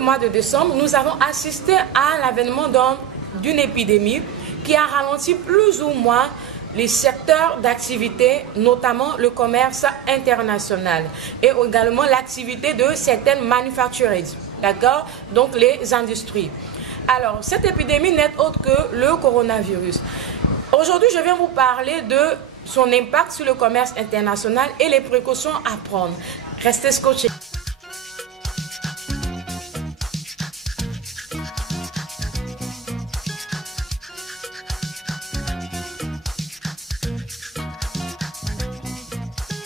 Au mois de décembre, nous avons assisté à l'avènement d'une épidémie qui a ralenti plus ou moins les secteurs d'activité, notamment le commerce international et également l'activité de certaines manufacturiers, d'accord? Donc les industries. Alors, cette épidémie n'est autre que le coronavirus. Aujourd'hui, je viens vous parler de son impact sur le commerce international et les précautions à prendre. Restez scotchés.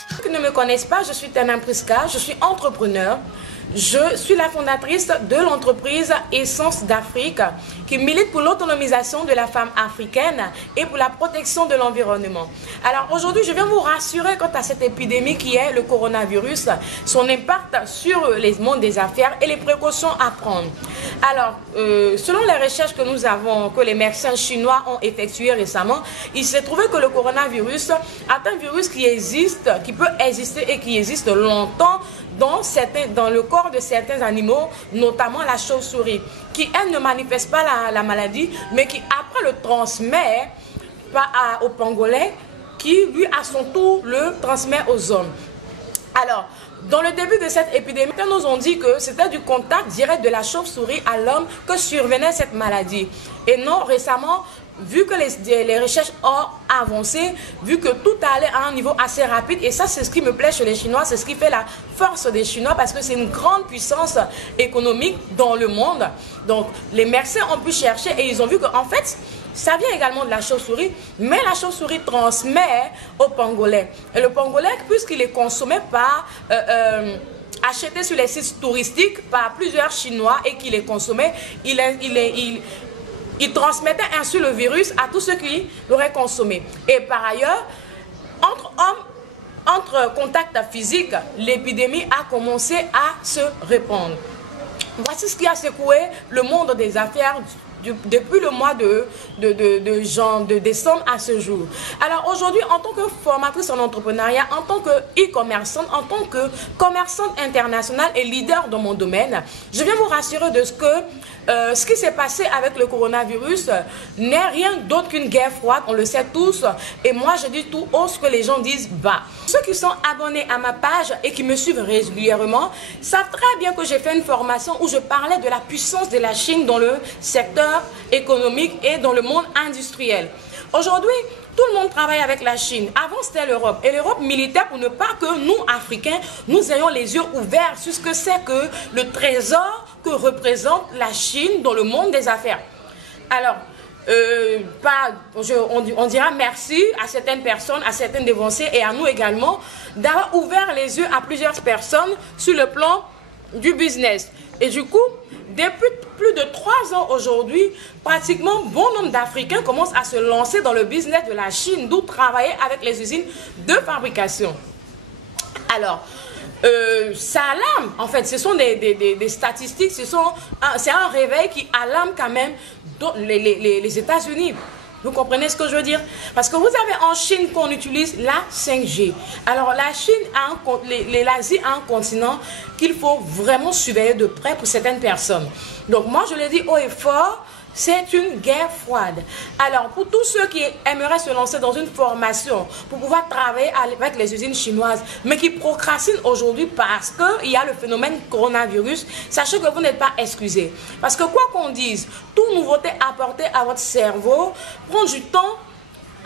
Ceux qui ne me connaissent pas, je suis Tana Priska, je suis entrepreneur. Je suis la fondatrice de l'entreprise Essence d'Afrique qui milite pour l'autonomisation de la femme africaine et pour la protection de l'environnement. Alors aujourd'hui, je viens vous rassurer quant à cette épidémie qui est le coronavirus, son impact sur les mondes des affaires et les précautions à prendre. Alors, selon les recherches que nous avons, que les médecins chinois ont effectuées récemment, il s'est trouvé que le coronavirus est un virus qui existe, qui peut exister et qui existe longtemps dans le corps de certains animaux, notamment la chauve-souris, qui elle ne manifeste pas la maladie, mais qui après le transmet au pangolin, qui lui à son tour le transmet aux hommes. Alors, dans le début de cette épidémie, ils nous ont dit que c'était du contact direct de la chauve-souris à l'homme que survenait cette maladie. Et non, récemment, vu que les recherches ont avancé, vu que tout allait à un niveau assez rapide, et ça c'est ce qui me plaît chez les Chinois, c'est ce qui fait la force des Chinois, parce que c'est une grande puissance économique dans le monde. Donc les médecins ont pu chercher et ils ont vu qu'en fait, ça vient également de la chauve-souris, mais la chauve-souris transmet au pangolin. Et le pangolin, puisqu'il est consommé acheté sur les sites touristiques par plusieurs Chinois et qu'il est consommé, il transmettait ainsi le virus à tous ceux qui l'auraient consommé. Et par ailleurs, entre contact physique, l'épidémie a commencé à se répandre. Voici ce qui a secoué le monde des affaires depuis le mois de décembre à ce jour. Alors aujourd'hui, en tant que formatrice en entrepreneuriat, en tant que e-commerçante, en tant que commerçante internationale et leader dans mon domaine, je viens vous rassurer de ce qui s'est passé avec le coronavirus n'est rien d'autre qu'une guerre froide, on le sait tous, et moi je dis tout haut ce que les gens disent bas. Ceux qui sont abonnés à ma page et qui me suivent régulièrement savent très bien que j'ai fait une formation où je parlais de la puissance de la Chine dans le secteur économique et dans le monde industriel. Aujourd'hui, tout le monde travaille avec la Chine. Avant, c'était l'Europe. Et l'Europe militait pour ne pas que nous, Africains, nous ayons les yeux ouverts sur ce que c'est que le trésor que représente la Chine dans le monde des affaires. Alors, on dira merci à certaines personnes, à certaines dévancées et à nous également d'avoir ouvert les yeux à plusieurs personnes sur le plan du business. Et du coup, depuis plus de 3 ans aujourd'hui, pratiquement bon nombre d'Africains commencent à se lancer dans le business de la Chine, d'où travailler avec les usines de fabrication. Alors, ça alarme, en fait, ce sont des statistiques, c'est un réveil qui alarme quand même les États-Unis. Vous comprenez ce que je veux dire? Parce que vous avez en Chine qu'on utilise la 5G. Alors la Chine, l'Asie a un continent qu'il faut vraiment surveiller de près pour certaines personnes. Donc moi je le dis haut et fort, c'est une guerre froide. Alors pour tous ceux qui aimeraient se lancer dans une formation pour pouvoir travailler avec les usines chinoises, mais qui procrastinent aujourd'hui parce qu'il y a le phénomène coronavirus, sachez que vous n'êtes pas excusés. Parce que quoi qu'on dise, toute nouveauté apportée à votre cerveau prend du temps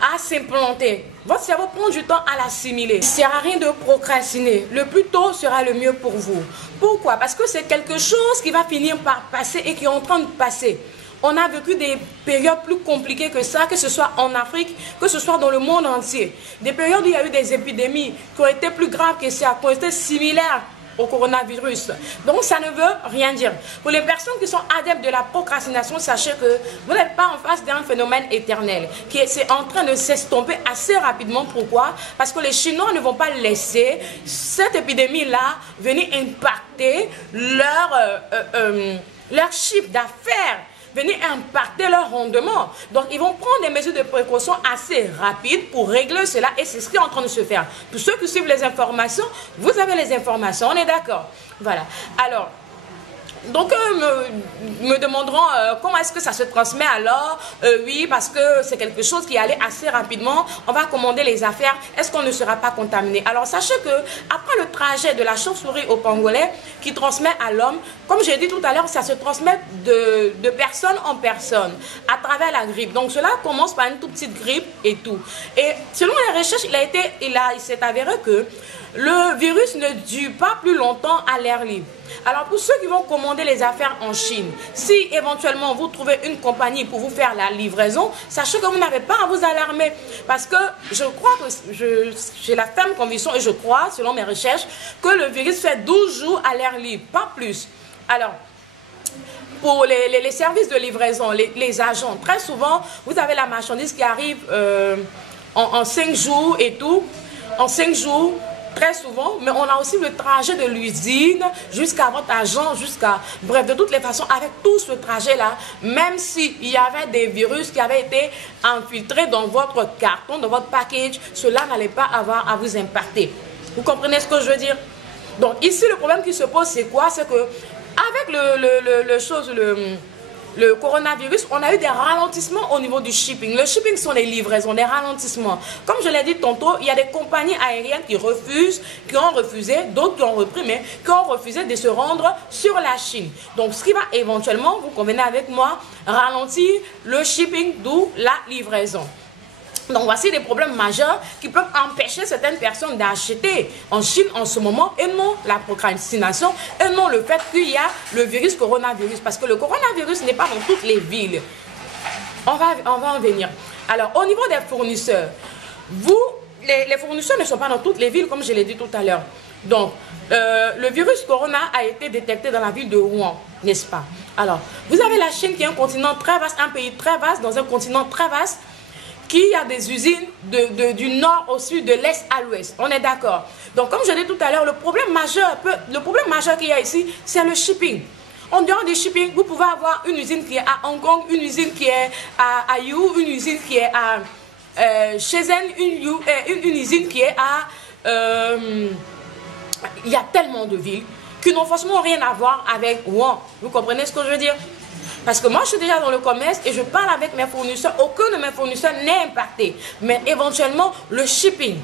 à s'implanter. Votre cerveau prend du temps à l'assimiler. Il ne sert à rien de procrastiner. Le plus tôt sera le mieux pour vous. Pourquoi? Parce que c'est quelque chose qui va finir par passer et qui est en train de passer. On a vécu des périodes plus compliquées que ça, que ce soit en Afrique, que ce soit dans le monde entier. Des périodes où il y a eu des épidémies qui ont été plus graves que ça, qui ont été similaires au coronavirus. Donc ça ne veut rien dire. Pour les personnes qui sont adeptes de la procrastination, sachez que vous n'êtes pas en face d'un phénomène éternel qui est en train de s'estomper assez rapidement. Pourquoi? Parce que les Chinois ne vont pas laisser cette épidémie-là venir impacter leur chiffre d'affaires, venir impacter leur rendement. Donc, ils vont prendre des mesures de précaution assez rapides pour régler cela et c'est ce qui est en train de se faire. Pour ceux qui suivent les informations, vous avez les informations, on est d'accord? Voilà. Alors, Donc, me demanderont comment est-ce que ça se transmet alors. Oui, parce que c'est quelque chose qui allait assez rapidement. On va commander les affaires. Est-ce qu'on ne sera pas contaminé? Alors, sachez que après le trajet de la chauve-souris au pangolin qui transmet à l'homme, comme j'ai dit tout à l'heure, ça se transmet de personne en personne à travers la grippe. Donc, cela commence par une toute petite grippe et tout. Et selon les recherches, il s'est avéré que le virus ne dure pas plus longtemps à l'air libre. Alors pour ceux qui vont commander les affaires en Chine, si éventuellement vous trouvez une compagnie pour vous faire la livraison, sachez que vous n'avez pas à vous alarmer. Parce que je crois que j'ai la ferme conviction et je crois, selon mes recherches, que le virus fait 12 jours à l'air libre, pas plus. Alors, pour les services de livraison, les agents, très souvent, vous avez la marchandise qui arrive en 5 jours et tout, en 5 jours, très souvent, mais on a aussi le trajet de l'usine jusqu'à votre agent, bref, de toutes les façons, avec tout ce trajet-là, même s'il y avait des virus qui avaient été infiltrés dans votre carton, dans votre package, cela n'allait pas avoir à vous impacter. Vous comprenez ce que je veux dire? Donc ici, le problème qui se pose, c'est quoi? C'est que avec le coronavirus, on a eu des ralentissements au niveau du shipping. Le shipping sont des livraisons, des ralentissements. Comme je l'ai dit tantôt, il y a des compagnies aériennes qui refusent, qui ont refusé, d'autres qui ont repris, mais qui ont refusé de se rendre sur la Chine. Donc, ce qui va éventuellement, vous convenez avec moi, ralentir le shipping, d'où la livraison. Donc voici des problèmes majeurs qui peuvent empêcher certaines personnes d'acheter en Chine en ce moment, et non la procrastination, et non le fait qu'il y a le virus coronavirus. Parce que le coronavirus n'est pas dans toutes les villes. On va en venir. Alors au niveau des fournisseurs, les fournisseurs ne sont pas dans toutes les villes comme je l'ai dit tout à l'heure. Donc le virus corona a été détecté dans la ville de Wuhan, n'est-ce pas? Alors vous avez la Chine qui est un continent très vaste, un pays très vaste, dans un continent très vaste, qui a des usines du nord au sud, de l'est à l'ouest. On est d'accord. Donc, comme je l'ai dit tout à l'heure, le problème majeur qu'il y a ici, c'est le shipping. En dehors du shipping, vous pouvez avoir une usine qui est à Hong Kong, une usine qui est à You, une usine qui est à Shenzhen, une usine qui est à... il y a tellement de villes qui n'ont forcément rien à voir avec Wuhan. Vous comprenez ce que je veux dire? Parce que moi, je suis déjà dans le commerce et je parle avec mes fournisseurs. Aucun de mes fournisseurs n'est impacté. Mais éventuellement, le shipping.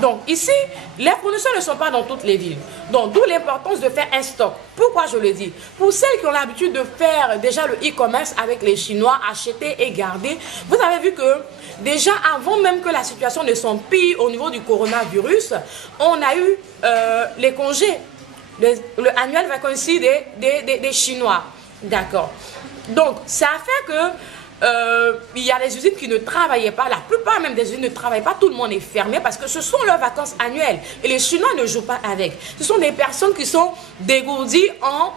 Donc ici, les fournisseurs ne sont pas dans toutes les villes. Donc d'où l'importance de faire un stock. Pourquoi je le dis? Pour celles qui ont l'habitude de faire déjà le e-commerce avec les Chinois, acheter et garder, vous avez vu que déjà avant même que la situation ne s'empire au niveau du coronavirus, on a eu les congés, le annuel vacancy des Chinois. D'accord. Donc, ça a fait que il y a des usines qui ne travaillaient pas. La plupart même des usines ne travaillent pas. Tout le monde est fermé parce que ce sont leurs vacances annuelles. Et les Chinois ne jouent pas avec. Ce sont des personnes qui sont dégourdies en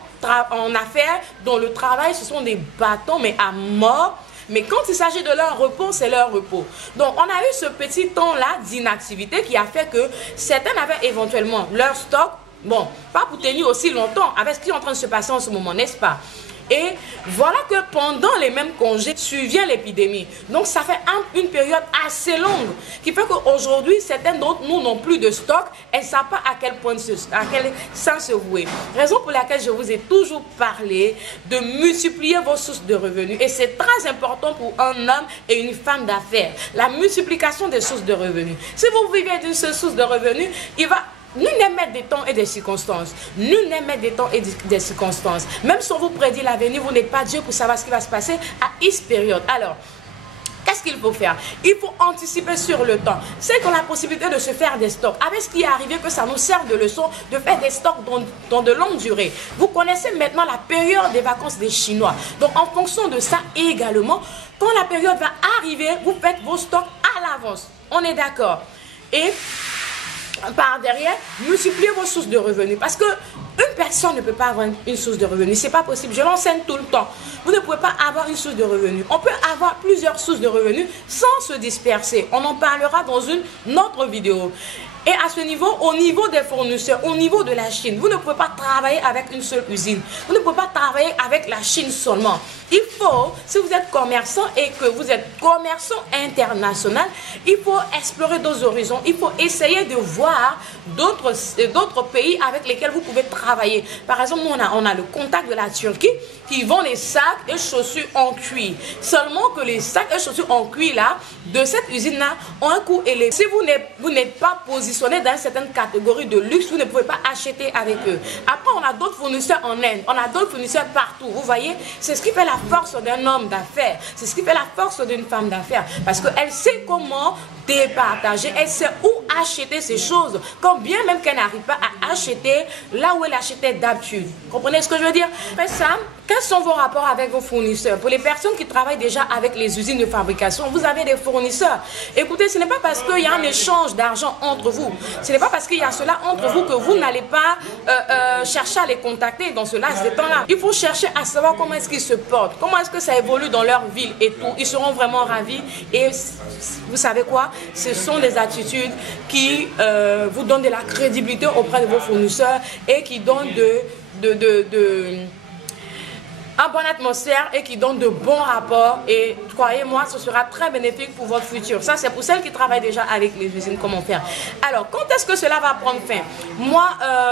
affaires, dont le travail, ce sont des bâtons, mais à mort. Mais quand il s'agit de leur repos, c'est leur repos. Donc, on a eu ce petit temps-là d'inactivité qui a fait que certains avaient éventuellement leur stock. Bon, pas pour tenir aussi longtemps avec ce qui est en train de se passer en ce moment, n'est-ce pas? Et voilà que pendant les mêmes congés survient l'épidémie. Donc ça fait une période assez longue qui fait qu'aujourd'hui, certains d'entre nous n'ont plus de stock et ne savent pas à quel sens se vouer. Raison pour laquelle je vous ai toujours parlé de multiplier vos sources de revenus. Et c'est très important pour un homme et une femme d'affaires. La multiplication des sources de revenus. Si vous vivez d'une seule source de revenus, nul n'est maître des temps et des circonstances. Nul n'est maître des temps et des circonstances. Même si on vous prédit l'avenir, vous n'êtes pas Dieu pour savoir ce qui va se passer à X période. Alors, qu'est-ce qu'il faut faire? Il faut anticiper sur le temps. C'est qu'on a la possibilité de se faire des stocks. Avec ce qui est arrivé, que ça nous sert de leçon de faire des stocks dans de longues durées. Vous connaissez maintenant la période des vacances des Chinois. Donc, en fonction de ça également, quand la période va arriver, vous faites vos stocks à l'avance. On est d'accord? Et par derrière, multipliez vos sources de revenus. Parce que une personne ne peut pas avoir une source de revenus. C'est pas possible. Je l'enseigne tout le temps. Vous ne pouvez pas avoir une source de revenus. On peut avoir plusieurs sources de revenus sans se disperser. On en parlera dans une autre vidéo. Et à ce niveau, au niveau des fournisseurs, au niveau de la Chine, vous ne pouvez pas travailler avec une seule usine. Vous ne pouvez pas travailler avec la Chine seulement. Il faut faut, si vous êtes commerçant et que vous êtes commerçant international, il faut explorer d'autres horizons. Il faut essayer de voir d'autres pays avec lesquels vous pouvez travailler. Par exemple, nous, on a le contact de la Turquie qui vend les sacs et chaussures en cuir. Seulement que les sacs et chaussures en cuir là, de cette usine-là, ont un coût élevé. Si vous n'êtes pas positionné dans une certaine catégorie de luxe, vous ne pouvez pas acheter avec eux. Après, on a d'autres fournisseurs en Inde, on a d'autres fournisseurs partout. Vous voyez, c'est ce qui fait la force d'un homme d'affaires. C'est ce qui fait la force d'une femme d'affaires. Parce qu'elle sait comment départager, elle sait où acheter ces choses, quand bien même qu'elle n'arrive pas à acheter là où elle achetait d'habitude. Comprenez ce que je veux dire? Après ça, quels sont vos rapports avec vos fournisseurs? Pour les personnes qui travaillent déjà avec les usines de fabrication, vous avez des fournisseurs. Écoutez, ce n'est pas parce qu'il y a un échange d'argent entre vous, ce n'est pas parce qu'il y a cela entre vous que vous n'allez pas chercher à les contacter dans ce laps de temps-là. Il faut chercher à savoir comment est-ce qu'ils se portent, comment est-ce que ça évolue dans leur ville et tout. Ils seront vraiment ravis. Et vous savez quoi? Ce sont des attitudes qui vous donnent de la crédibilité auprès de vos fournisseurs et qui donnent une bonne atmosphère et qui donne de bons rapports, et croyez-moi, ce sera très bénéfique pour votre futur. Ça, c'est pour celles qui travaillent déjà avec les usines, comment faire. Alors, quand est-ce que cela va prendre fin? Moi,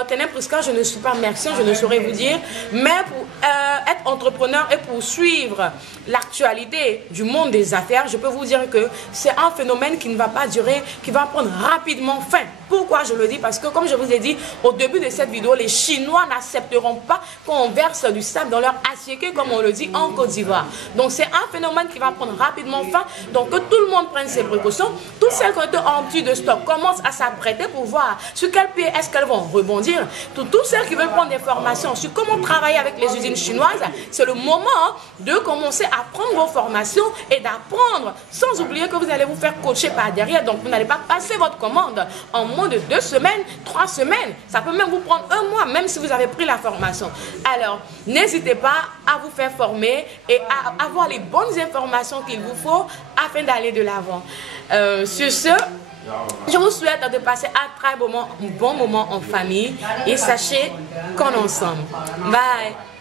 Tenem Prisca, je ne suis pas mercienne, je ne saurais vous dire, mais pour être entrepreneur et pour suivre l'actualité du monde des affaires, je peux vous dire que c'est un phénomène qui ne va pas durer, qui va prendre rapidement fin. Pourquoi je le dis? Parce que, comme je vous ai dit au début de cette vidéo, les Chinois n'accepteront pas qu'on verse du sable dans leur assiette, comme on le dit en Côte d'Ivoire. Donc c'est un phénomène qui va prendre rapidement fin. Donc que tout le monde prenne ses précautions. Toutes celles qui ont été en petit de stock commencent à s'apprêter pour voir sur quel pied est-ce qu'elles vont rebondir. Toutes celles qui veulent prendre des formations sur comment travailler avec les usines chinoises, c'est le moment de commencer à prendre vos formations et d'apprendre, sans oublier que vous allez vous faire coacher par derrière. Donc vous n'allez pas passer votre commande en moins de 2 semaines, 3 semaines. Ça peut même vous prendre 1 mois, même si vous avez pris la formation. Alors, n'hésitez pas à vous faire former et à avoir les bonnes informations qu'il vous faut afin d'aller de l'avant. Sur ce, je vous souhaite de passer un très bon moment en famille et sachez qu'on est ensemble. Bye!